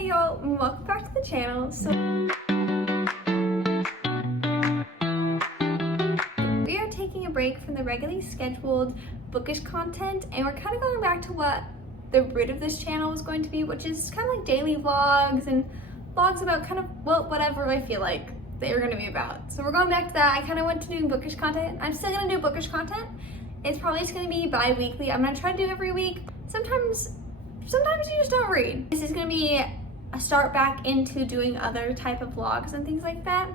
Hey y'all, welcome back to the channel. So we are taking a break from the regularly scheduled bookish content, and we're kind of going back to what the root of this channel was going to be, which is kind of like daily vlogs and vlogs about kind of, well, whatever I feel like they were going to be about. So we're going back to that. I kind of went to doing bookish content. I'm still going to do bookish content. It's probably just going to be bi-weekly. I'm going to try to do every week. Sometimes you just don't read. This is going to be a start back into doing other type of vlogs and things like that,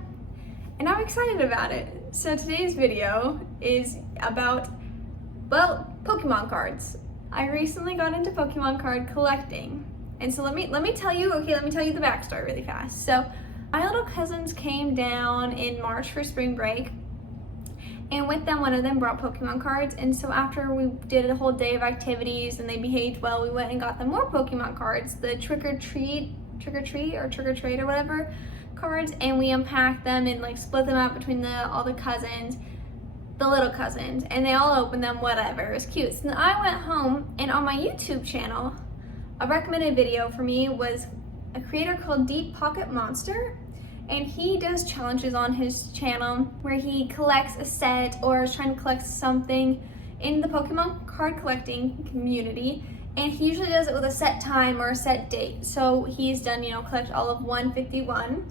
and I'm excited about it. So today's video is about, well, Pokemon cards. I recently got into Pokemon card collecting, and so let me tell you the backstory really fast. So my little cousins came down in March for spring break, and with them, one of them brought Pokemon cards, and so after we did a whole day of activities and they behaved well, we went and got them more Pokemon cards, the trick or treat or whatever cards, and we unpacked them and like split them out between all the cousins, the little cousins, and they all opened them, whatever. It was cute. So then I went home, and on my YouTube channel, a recommended video for me was a creator called Deep Pocket Monster, and he does challenges on his channel where he collects a set or is trying to collect something in the Pokemon card collecting community, and he usually does it with a set time or a set date. So he's done, collect all of 151,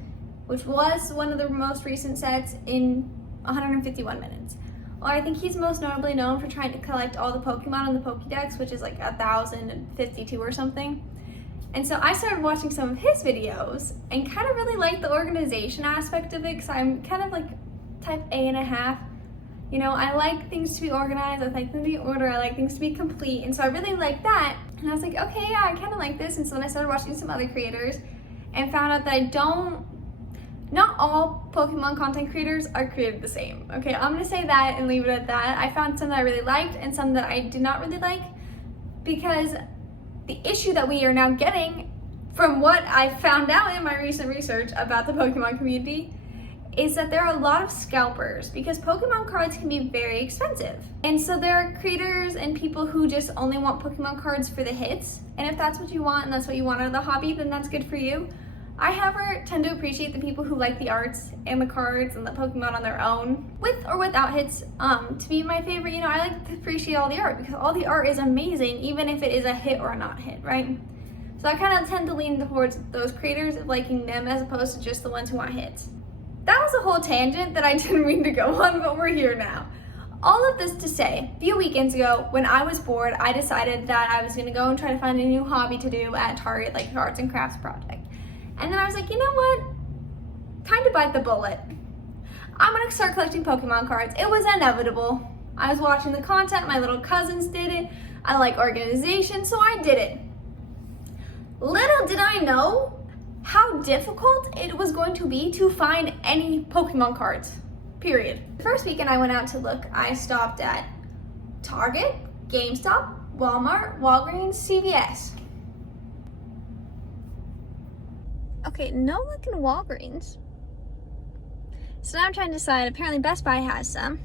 which was one of the most recent sets, in 151 minutes. Well, I think he's most notably known for trying to collect all the Pokemon in the Pokédex, which is like 1,052 or something. And so I started watching some of his videos and kind of really liked the organization aspect of it, because I'm kind of like type A&a-half. I like things to be organized, I like them to be ordered, I like things to be complete, and so I really like that. And I was like, okay, yeah, I kind of like this. And so then I started watching some other creators and found out that not all Pokemon content creators are created the same. Okay, I'm gonna say that and leave it at that. I found some that I really liked and some that I did not really like, because the issue that we are now getting, from what I found out in my recent research about the Pokemon community, is that there are a lot of scalpers, because Pokemon cards can be very expensive. And so there are creators and people who just only want Pokemon cards for the hits, and if that's what you want and that's what you want out of the hobby, then that's good for you. I, however, tend to appreciate the people who like the arts and the cards and the Pokemon on their own, with or without hits, to be my favorite. I like to appreciate all the art, because all the art is amazing, even if it is a hit or a not hit, right? So I kind of tend to lean towards those creators of liking them as opposed to just the ones who want hits. That was a whole tangent that I didn't mean to go on, but we're here now. All of this to say, a few weekends ago, when I was bored, I decided that I was gonna go and try to find a new hobby to do at Target, like arts and crafts project. And then I was like, you know what? Time to bite the bullet. I'm gonna start collecting Pokemon cards. It was inevitable. I was watching the content, my little cousins did it. I like organization, so I did it. Little did I know how difficult it was going to be to find any Pokemon cards, period. The first weekend I went out to look, I stopped at Target, GameStop, Walmart, Walgreens, CVS. Okay, no luck in Walgreens. So now I'm trying to decide. Apparently Best Buy has some,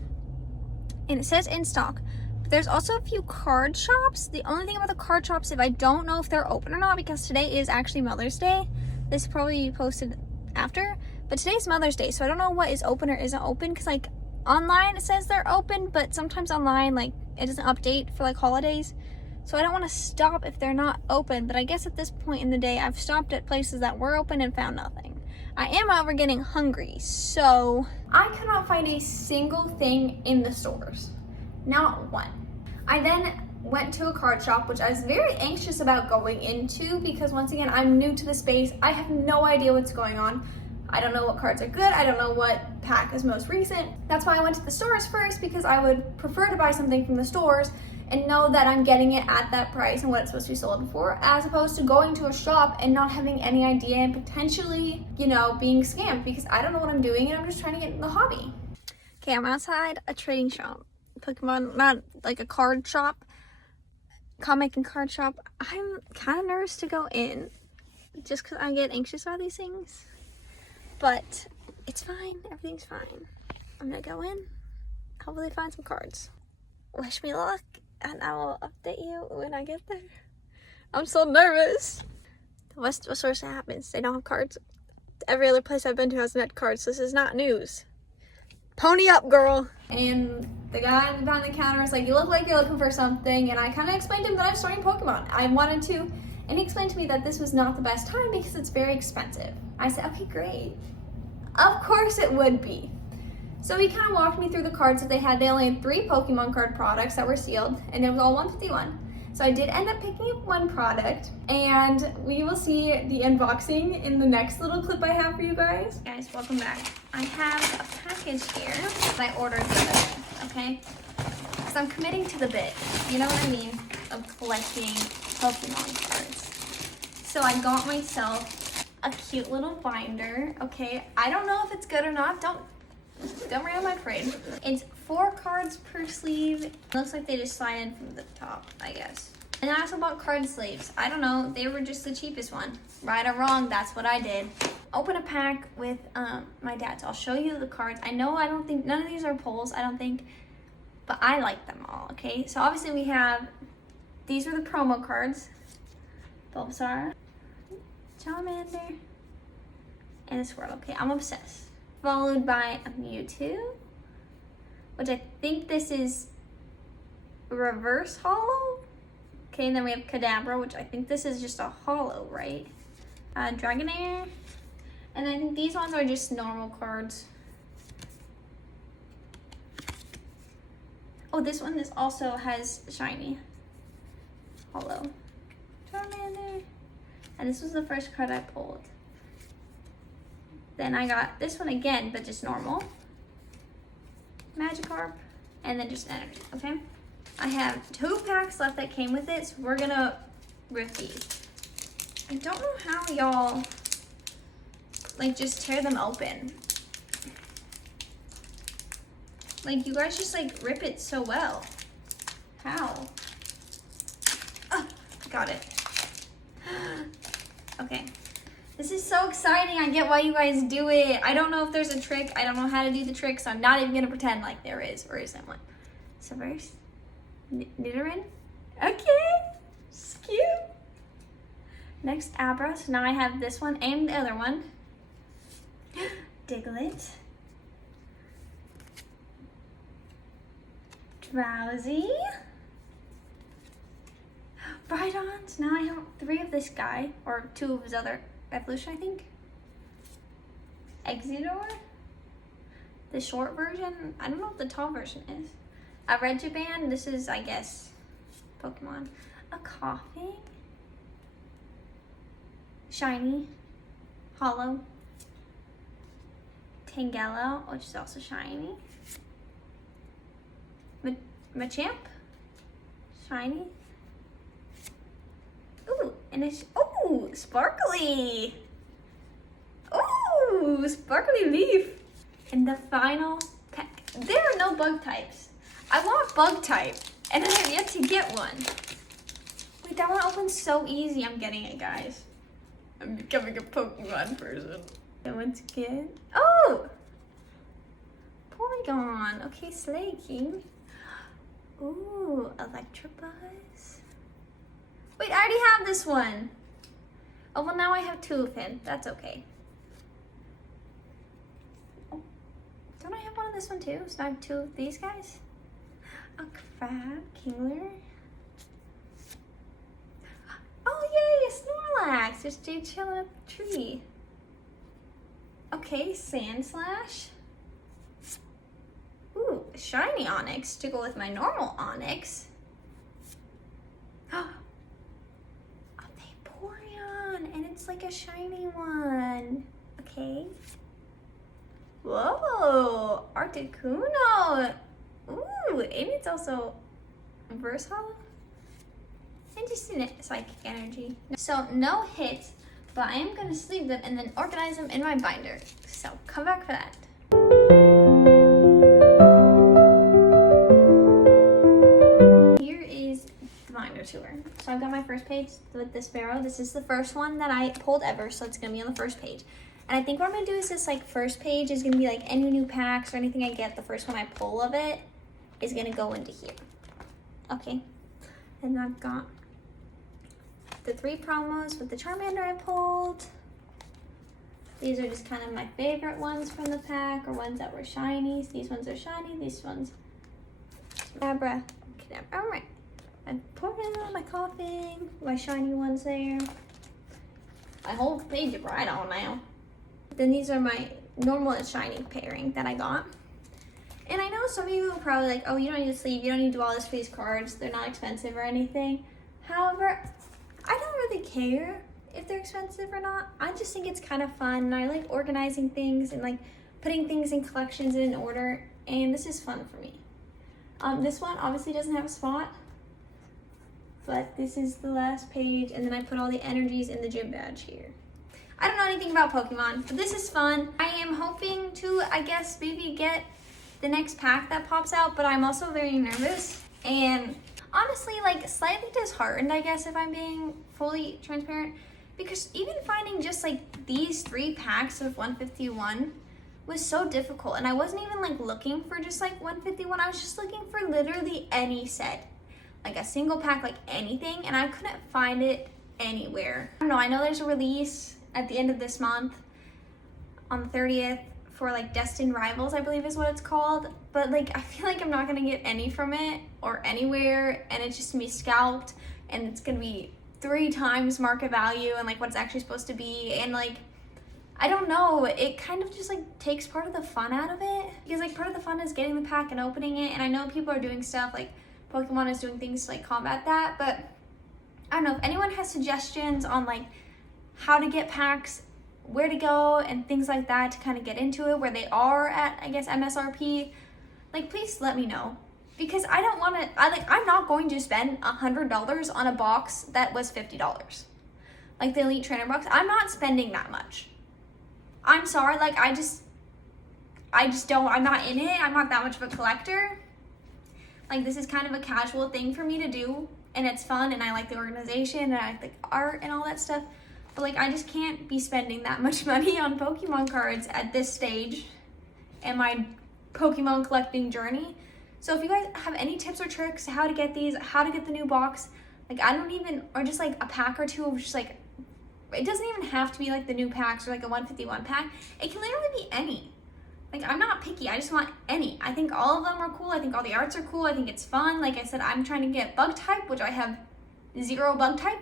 and it says in stock. But there's also a few card shops. The only thing about the card shops, if I don't know if they're open or not, because today is actually Mother's Day. This will probably be posted after, but today's Mother's Day, so I don't know what is open or isn't open, because like online it says they're open, but sometimes online like it doesn't update for like holidays. So I don't want to stop if they're not open, but I guess at this point in the day, I've stopped at places that were open and found nothing. I am, however, getting hungry, so I could not find a single thing in the stores. Not one. I then went to a card shop, which I was very anxious about going into, because once again, I'm new to the space. I have no idea what's going on. I don't know what cards are good. I don't know what pack is most recent. That's why I went to the stores first, because I would prefer to buy something from the stores and know that I'm getting it at that price and what it's supposed to be sold for, as opposed to going to a shop and not having any idea and potentially, being scammed, because I don't know what I'm doing and I'm just trying to get in the hobby. Okay, I'm outside a trading shop. Pokemon, not like a card shop, comic and card shop. I'm kind of nervous to go in just because I get anxious about these things, but it's fine. Everything's fine. I'm gonna go in, hopefully find some cards. Wish me luck, and I will update you when I get there. I'm so nervous. What's the source that happens? They don't have cards. Every other place I've been to hasn't had cards, so this is not news. Pony up, girl. And the guy behind the counter was like, you look like you're looking for something. And I kind of explained to him that I'm starting Pokemon. I wanted to, and he explained to me that this was not the best time because it's very expensive. I said, okay, great. Of course it would be. So he kind of walked me through the cards that they had. They only had 3 Pokemon card products that were sealed, and it was all 151. So I did end up picking up one product, and we will see the unboxing in the next little clip I have for you guys. Guys, welcome back. I have a package here that I ordered the other day, okay? Because I'm committing to the bit, you know what I mean, of collecting Pokemon cards. So I got myself a cute little binder, okay? I don't know if it's good or not. Don't rain on my parade. It's 4 cards per sleeve. It looks like they just slide in from the top, I guess. And I also bought card sleeves. I don't know, they were just the cheapest one. Right or wrong, that's what I did. Open a pack with my dad's. I'll show you the cards. I don't think, none of these are pulls, I don't think, but I like them all, okay? So obviously we have, these are the promo cards. Bulbasaur, Charmander, and a Swirl, okay? I'm obsessed. Followed by a Mewtwo, which I think this is reverse hollow. Okay, and then we have Kadabra, which I think this is just a hollow, right? Dragonair, and I think these ones are just normal cards. Oh, this one also has shiny. Hollow. Charmander. And this was the first card I pulled. Then I got this one again, but just normal. Magikarp, and then just energy, okay? I have 2 packs left that came with it, so we're gonna rip these. I don't know how y'all, like, just tear them open. Like, you guys just, like, rip it so well. How? Oh, got it. Okay. This is so exciting. I get why you guys do it. I don't know if there's a trick. I don't know how to do the trick, so I'm not even gonna pretend like there is or isn't one. So first, Nidoran. Okay, it's cute. Next, Abra. So now I have this one and the other one. Diglett. Drowsy. Rhydon. So now I have 3 of this guy, or 2 of his other evolution, I think. Exeggutor, the short version. I don't know what the tall version is. A Regiban, this is, I guess, Pokemon. A Coughing. Shiny. Hollow. Tangela, which is also shiny. Machamp. Shiny. Ooh, and it's, ooh, sparkly. Ooh, sparkly leaf. And the final pack. There are no bug types. I want bug type, and I have yet to get one. Wait, that one opens so easy. I'm getting it, guys. I'm becoming a Pokemon person. That one's good. Oh! Porygon. Okay, Slaking. Ooh, Electabuzz. Wait, I already have this one. Oh, well, now I have 2 of him. That's okay. Oh, don't I have one of this one too? So I have 2 of these guys? A Crab, Kingler. Oh, yay, a Snorlax. There's Jade chilling up the tree. Okay, Sandslash. Ooh, shiny Onyx to go with my normal Onyx. And it's like a shiny one. Okay. Whoa, Articuno. Ooh, and it's also versatile. And just in it, psychic energy. So no hits, but I am gonna sleeve them and then organize them in my binder. So come back for that. Tour. So I've got my first page with this Sparrow. This is the first one that I pulled ever, so it's gonna be on the first page. And I think what I'm gonna do is this like first page is gonna be like any new packs or anything I get, the first one I pull of it is gonna go into here. Okay. And I've got the 3 promos with the Charmander I pulled. These are just kind of my favorite ones from the pack, or ones that were shinies. These ones are shiny, these ones, Kadabra. All right, my Pokemon, my coughing, my shiny ones there. My whole page is right on now. Then these are my normal and shiny pairing that I got. And I know some of you are probably like, oh, you don't need to sleeve, you don't need to do all this for these cards, they're not expensive or anything. However, I don't really care if they're expensive or not. I just think it's kind of fun, and I like organizing things and like putting things in collections in order, and this is fun for me. This one obviously doesn't have a spot, but this is the last page, and then I put all the energies in the gym badge here. I don't know anything about Pokemon, but this is fun. I am hoping to, I guess, maybe get the next pack that pops out, but I'm also very nervous, and honestly, like, slightly disheartened, I guess, if I'm being fully transparent, because even finding just like these 3 packs of 151 was so difficult, and I wasn't even like looking for just like 151. I was just looking for literally any set, like a single pack, like anything, and I couldn't find it anywhere. I don't know, I know there's a release at the end of this month on the 30th for like Destined Rivals, I believe is what it's called, but like I feel like I'm not gonna get any from it or anywhere, and it's just gonna be scalped, and it's gonna be 3 times market value and like what it's actually supposed to be, and like I don't know, it kind of just like takes part of the fun out of it, because like part of the fun is getting the pack and opening it, and I know people are doing stuff like Pokemon is doing things to like combat that, but I don't know if anyone has suggestions on like how to get packs, where to go, and things like that to kind of get into it, where they are at, I guess, MSRP, like please let me know, because I don't want to, I'm not going to spend $100 on a box that was $50. Like the Elite Trainer box, I'm not spending that much. I'm sorry, like I just don't, I'm not in it, I'm not that much of a collector. Like this is kind of a casual thing for me to do, and it's fun, and I like the organization, and I like the art and all that stuff. But like I just can't be spending that much money on Pokemon cards at this stage in my Pokemon collecting journey. So if you guys have any tips or tricks how to get these, how to get the new box, like I don't even, or just like a pack or two of just like, it doesn't even have to be like the new packs or like a 151 pack. It can literally be any. Like I'm not picky, I just want any. I think all of them are cool, I think all the arts are cool, I think it's fun. Like I said, I'm trying to get bug type, which I have 0 bug type.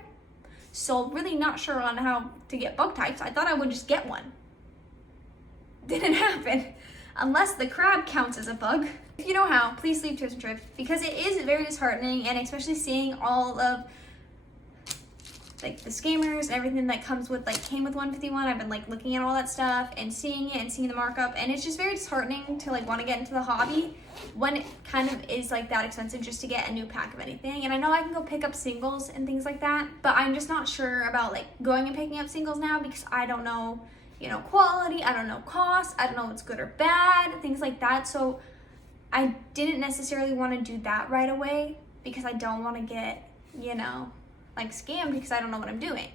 So really not sure on how to get bug types. I thought I would just get one. Didn't happen. Unless the crab counts as a bug. If you know how, please leave tips and tricks, because it is very disheartening, and especially seeing all of like the scammers and everything that comes with, like came with 151. I've been like looking at all that stuff and seeing it and seeing the markup, and it's just very disheartening to like want to get into the hobby when it kind of is like that expensive just to get a new pack of anything. And I know I can go pick up singles and things like that, but I'm just not sure about like going and picking up singles now, because I don't know, you know, quality, I don't know cost, I don't know what's good or bad, things like that. So I didn't necessarily want to do that right away, because I don't want to get, you know, like scammed, because I don't know what I'm doing.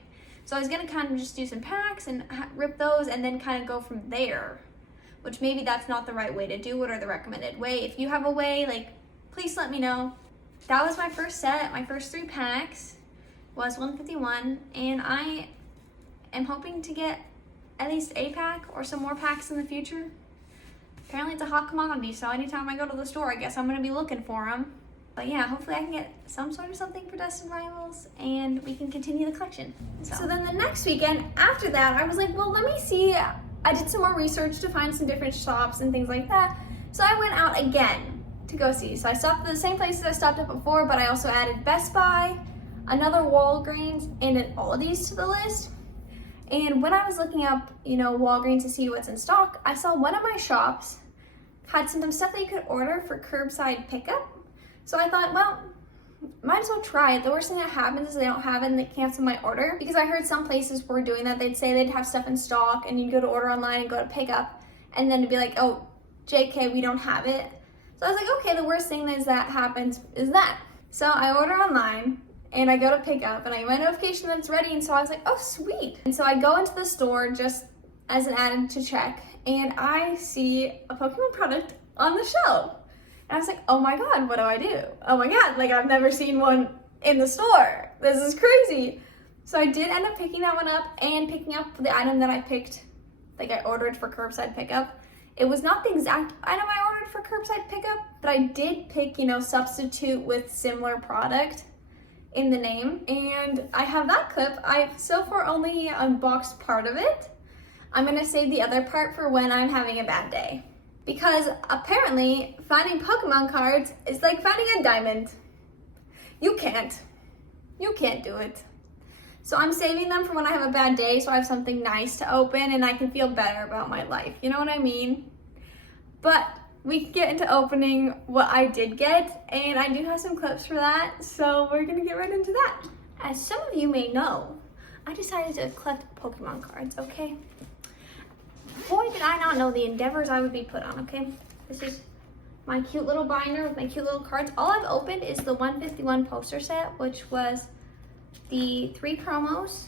So I was gonna kind of just do some packs and rip those and then kind of go from there, which maybe that's not the right way to do it or the recommended way. If you have a way, like please let me know. That was my first set. My first 3 packs was 151, and I am hoping to get at least a pack or some more packs in the future. Apparently it's a hot commodity, so anytime I go to the store, I guess I'm gonna be looking for them. But yeah, hopefully I can get some sort of something for Destined Rivals, and we can continue the collection. So then the next weekend after that, I was like, well, let me see. I did some more research to find some different shops and things like that. So I went out again to go see. So I stopped at the same places I stopped at before, but I also added Best Buy, another Walgreens, and an Aldi's to the list. And when I was looking up, you know, Walgreens to see what's in stock, I saw one of my shops had some stuff that you could order for curbside pickup. So I thought, well, might as well try it. The worst thing that happens is they don't have it and they cancel my order, because I heard some places were doing that. They'd say they'd have stuff in stock and you'd go to order online and go to pick up, and then it'd be like, oh, JK, we don't have it. So I was like, okay, the worst thing is that happens is that. So I order online and I go to pick up and I get my notification that it's ready, and so I was like, oh, sweet. And so I go into the store just as an added to check, and I see a Pokemon product on the shelf. And I was like, oh my God, what do I do? Oh my God, like I've never seen one in the store. This is crazy. So I did end up picking that one up and picking up the item that I picked, like I ordered for curbside pickup. It was not the exact item I ordered for curbside pickup, but I did pick, substitute with similar product in the name. And I have that clip. I've so far only unboxed part of it. I'm gonna save the other part for when I'm having a bad day. Because apparently finding Pokemon cards is like finding a diamond. You can't do it. So I'm saving them for when I have a bad day, so I have something nice to open and I can feel better about my life. You know what I mean? But we can get into opening what I did get, and I do have some clips for that, so we're gonna get right into that. As some of you may know, I decided to collect Pokemon cards, okay? Boy, did I not know the endeavors I would be put on, okay? This is my cute little binder with my cute little cards. All I've opened is the 151 poster set, which was the 3 promos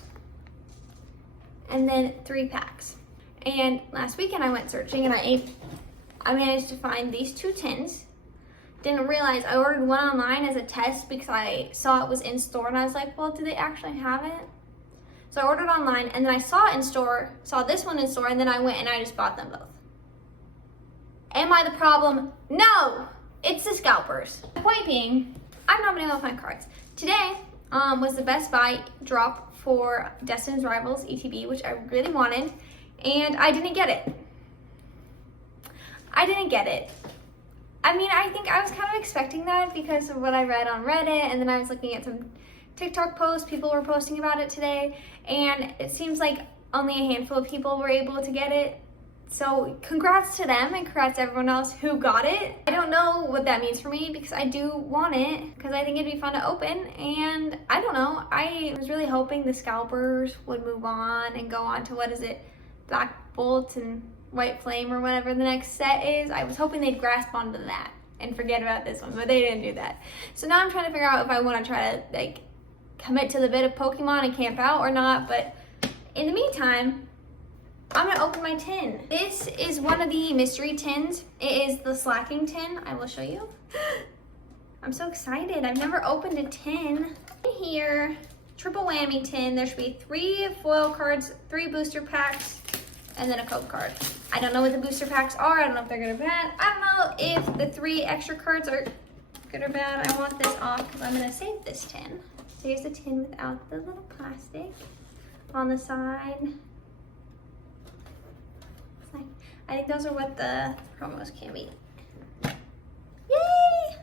and then 3 packs. And last weekend I went searching and I managed to find these 2 tins. Didn't realize I ordered one online as a test because I saw it was in store and I was like, well, do they actually have it? So I ordered online and then I saw it in store, saw this one in store, and then I went and I just bought them both. Am I the problem? No! It's the scalpers. The point being, I'm not been able to find cards. Today was the Best Buy drop for Destin's Rivals ETB, which I really wanted, and I didn't get it. I mean, I think I was kind of expecting that because of what I read on Reddit, and then I was looking at some TikTok posts, people were posting about it today, and it seems like only a handful of people were able to get it. So congrats to them and congrats to everyone else who got it. I don't know what that means for me because I do want it because I think it'd be fun to open, and I don't know, I was really hoping the scalpers would move on and go on to, what is it, Black Bolt and White Flame or whatever the next set is. I was hoping they'd grasp onto that and forget about this one, but they didn't do that. So now I'm trying to figure out if I want to try to commit to the bit of Pokemon and camp out or not, but in the meantime, I'm gonna open my tin. This is one of the mystery tins. It is the slacking tin. I will show you. I'm so excited. I've never opened a tin. In here, triple whammy tin. There should be 3 foil cards, 3 booster packs, and then a code card. I don't know what the booster packs are. I don't know if they're good or bad. I don't know if the 3 extra cards are good or bad. I want this off because I'm gonna save this tin. So here's the tin without the little plastic on the side. I think those are what the promos can be. Yay!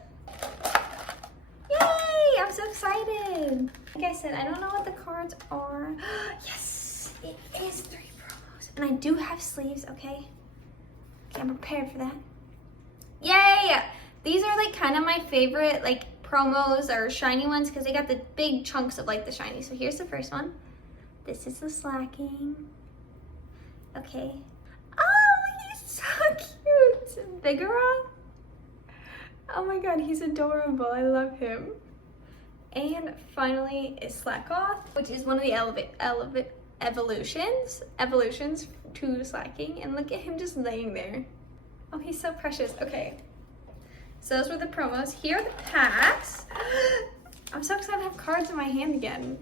Yay! I'm so excited. Like I said, I don't know what the cards are. Yes! It is 3 promos. And I do have sleeves, okay? Okay, I'm prepared for that. Yay! These are kind of my favorite promos or shiny ones because they got the big chunks of the shiny. So here's the first one. This is the slacking. Okay. So cute. Vigoroth. Oh my god, he's adorable. I love him. And finally is Slackoth, which is one of the evolutions to Slacking. And look at him just laying there. Oh, he's so precious. Okay. So those were the promos. Here are the packs. I'm so excited to have cards in my hand again.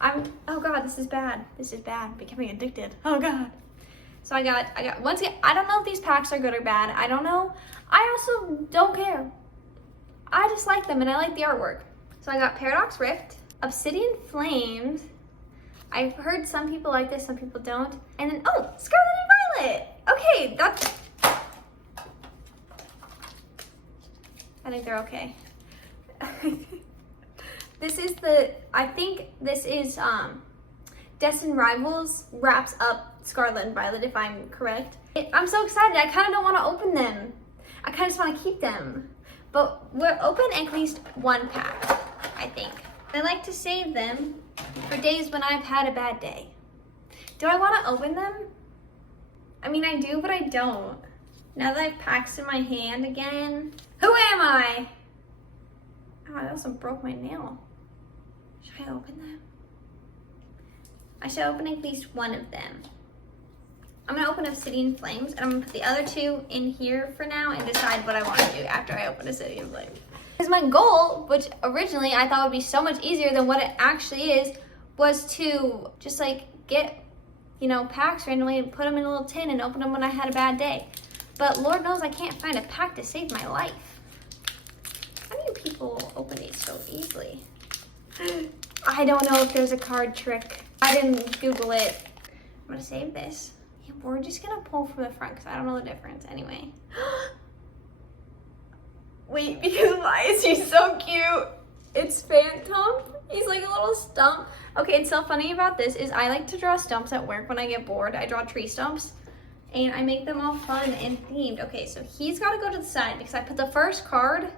Oh god, this is bad. This is bad. I'm becoming addicted. Oh god. So I got once again, I don't know if these packs are good or bad. I don't know. I also don't care. I just like them and I like the artwork. So I got Paradox Rift, Obsidian Flames. I've heard some people like this, some people don't. And then, oh, Scarlet and Violet. Okay, that's, I think they're okay. I think this is Destined Rivals wraps up Scarlet and Violet, if I'm correct. I'm so excited. I kind of don't want to open them. I kind of just want to keep them. But we'll open at least 1 pack, I think. I like to save them for days when I've had a bad day. Do I want to open them? I mean, I do, but I don't. Now that I have packs in my hand again. Who am I? Oh, I also broke my nail. Should I open them? I should open at least 1 of them. I'm gonna open Obsidian Flames, and I'm gonna put the other 2 in here for now and decide what I want to do after I open Obsidian Flames. Because my goal, which originally I thought would be so much easier than what it actually is, was to just like get, you know, packs randomly and put them in a little tin and open them when I had a bad day. But Lord knows I can't find a pack to save my life. How do you people open these so easily? I don't know if there's a card trick. I didn't Google it. I'm gonna save this. Yeah, we're just gonna pull from the front because I don't know the difference anyway. Wait, because why is he so cute? It's Phantom. He's like a little stump. Okay, and so funny about this is I like to draw stumps at work when I get bored. I draw tree stumps and I make them all fun and themed. Okay, so he's got to go to the side because I put the first card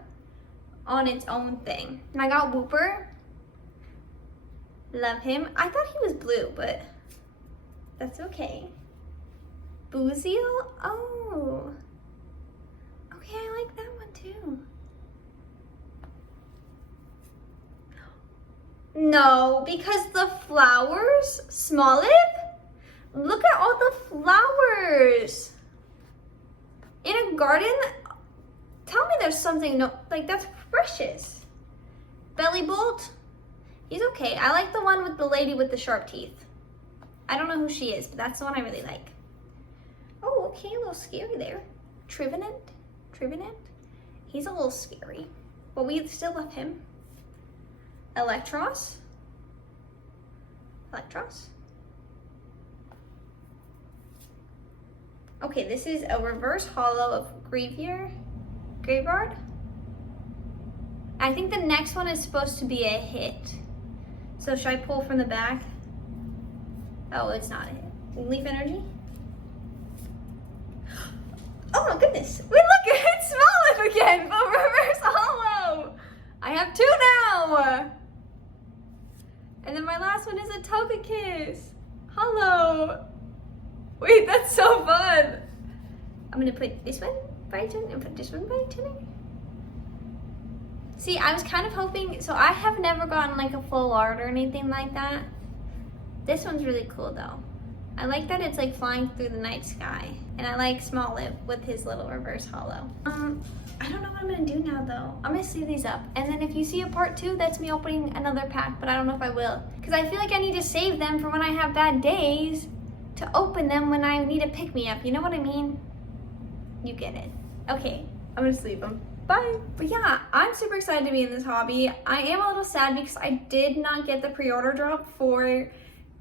on its own thing. And I got Whooper. Love him. I thought he was blue, but that's okay. Booziel? Oh. Okay, I like that one too. No, because the flowers, Smoliv? Look at all the flowers. In a garden? Tell me there's something, no, like that's precious. Belly Bolt? He's okay. I like the one with the lady with the sharp teeth. I don't know who she is, but that's the one I really like. Oh, okay, a little scary there. Trivenant? He's a little scary, but we still love him. Electros. Okay, this is a reverse holo of Graveyard. I think the next one is supposed to be a hit. So should I pull from the back? Oh, it's not a hit. Leaf Energy. Oh my goodness. Wait, look, it's Smoliv again, but reverse holo. I have two now. And then my last one is a Togekiss. Hello. Wait, that's so fun. I'm gonna put this one by turn and put this one by turn. See, I was kind of hoping, so I have never gotten like a full art or anything like that. This one's really cool though. I like that it's like flying through the night sky. And I like Smoliv with his little reverse holo. I don't know what I'm gonna do now though. I'm gonna sleeve these up. And then if you see a part 2, that's me opening another pack, but I don't know if I will. Because I feel like I need to save them for when I have bad days to open them when I need a pick-me-up. You know what I mean? You get it. Okay, I'm gonna sleeve them. Bye. But yeah, I'm super excited to be in this hobby. I am a little sad because I did not get the pre-order drop for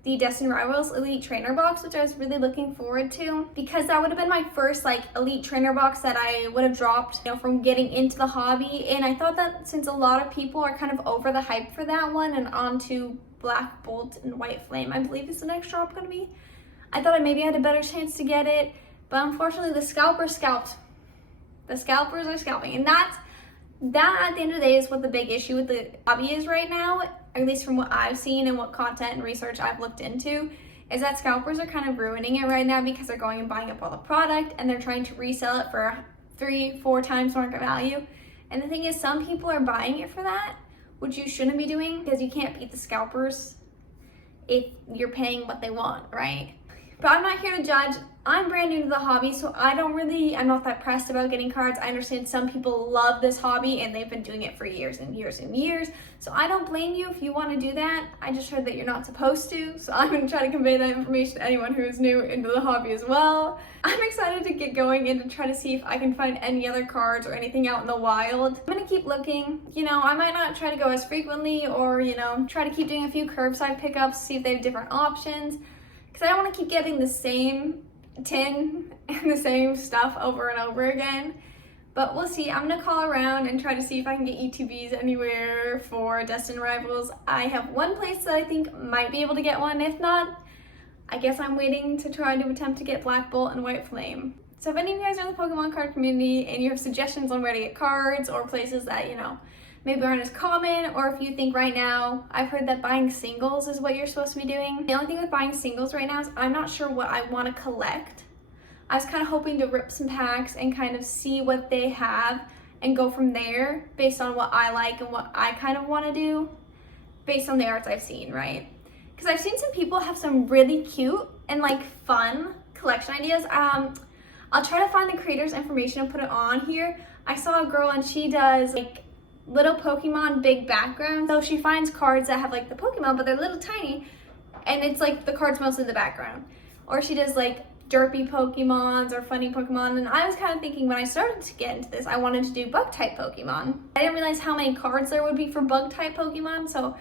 the Destiny Rivals Elite Trainer box, which I was really looking forward to because that would have been my first like Elite Trainer box that I would have dropped, you know, from getting into the hobby. And I thought that since a lot of people are kind of over the hype for that one and onto Black Bolt and White Flame, I believe is the next drop gonna be, I thought I maybe had a better chance to get it, but unfortunately the scalpers scalped. The scalpers are scalping, and that at the end of the day is what the big issue with the hobby is right now, at least from what I've seen and what content and research I've looked into, is that scalpers are kind of ruining it right now because they're going and buying up all the product and they're trying to resell it for 3-4 times market value. And the thing is, some people are buying it for that, which you shouldn't be doing because you can't beat the scalpers if you're paying what they want, right? But I'm not here to judge. I'm brand new to the hobby, so I'm not that pressed about getting cards. I understand some people love this hobby and they've been doing it for years and years and years. So I don't blame you if you want to do that. I just heard that you're not supposed to. So I'm going to try to convey that information to anyone who is new into the hobby as well. I'm excited to get going and to try to see if I can find any other cards or anything out in the wild. I'm going to keep looking. You know, I might not try to go as frequently or, you know, try to keep doing a few curbside pickups, see if they have different options. Because I don't want to keep getting the same tin and the same stuff over and over again. But we'll see. I'm gonna call around and try to see if I can get ETBs anywhere for Destiny Rivals. I have one place that I think might be able to get one. If not, I guess I'm waiting to try to attempt to get Black Bolt and White Flame. So if any of you guys are in the Pokemon card community and you have suggestions on where to get cards or places that, you know, maybe aren't as common, or if you think right now, I've heard that buying singles is what you're supposed to be doing. The only thing with buying singles right now is I'm not sure what I want to collect. I was kind of hoping to rip some packs and kind of see what they have and go from there based on what I like and what I kind of want to do based on the arts I've seen, right? Because I've seen some people have some really cute and like fun collection ideas. I'll try to find the creator's information and put it on here. I saw a girl and she does like little Pokemon big background. So she finds cards that have like the Pokemon, but they're little tiny, and it's like the cards mostly the background. Or she does like derpy Pokemons or funny Pokemon, and I was kind of thinking when I started to get into this, I wanted to do bug type Pokemon. I didn't realize how many cards there would be for bug type Pokemon, so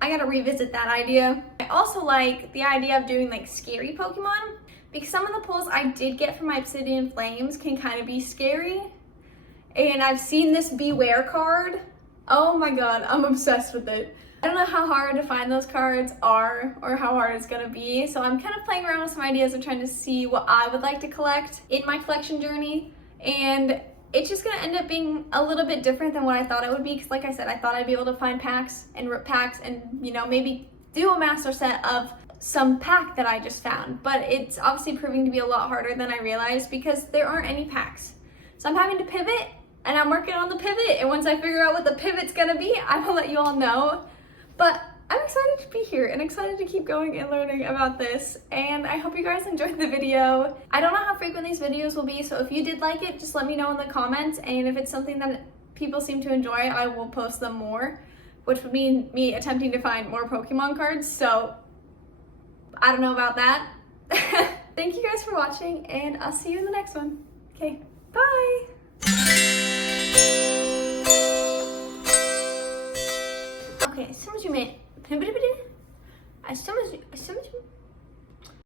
I gotta revisit that idea. I also like the idea of doing like scary Pokemon, because some of the pulls I did get from my Obsidian Flames can kind of be scary. And I've seen this Beware card. Oh my god, I'm obsessed with it. I don't know how hard to find those cards are or how hard it's gonna be. So I'm kind of playing around with some ideas of trying to see what I would like to collect in my collection journey. And it's just gonna end up being a little bit different than what I thought it would be. Because like I said, I thought I'd be able to find packs and rip packs and, you know, maybe do a master set of some pack that I just found. But it's obviously proving to be a lot harder than I realized because there aren't any packs. So I'm having to pivot, and I'm working on the pivot. And once I figure out what the pivot's gonna be, I will let you all know. But I'm excited to be here and excited to keep going and learning about this. And I hope you guys enjoyed the video. I don't know how frequent these videos will be, so if you did like it, just let me know in the comments. And if it's something that people seem to enjoy, I will post them more, which would mean me attempting to find more Pokemon cards. So I don't know about that. Thank you guys for watching, and I'll see you in the next one. Okay, bye. Okay, as soon as you made, as soon as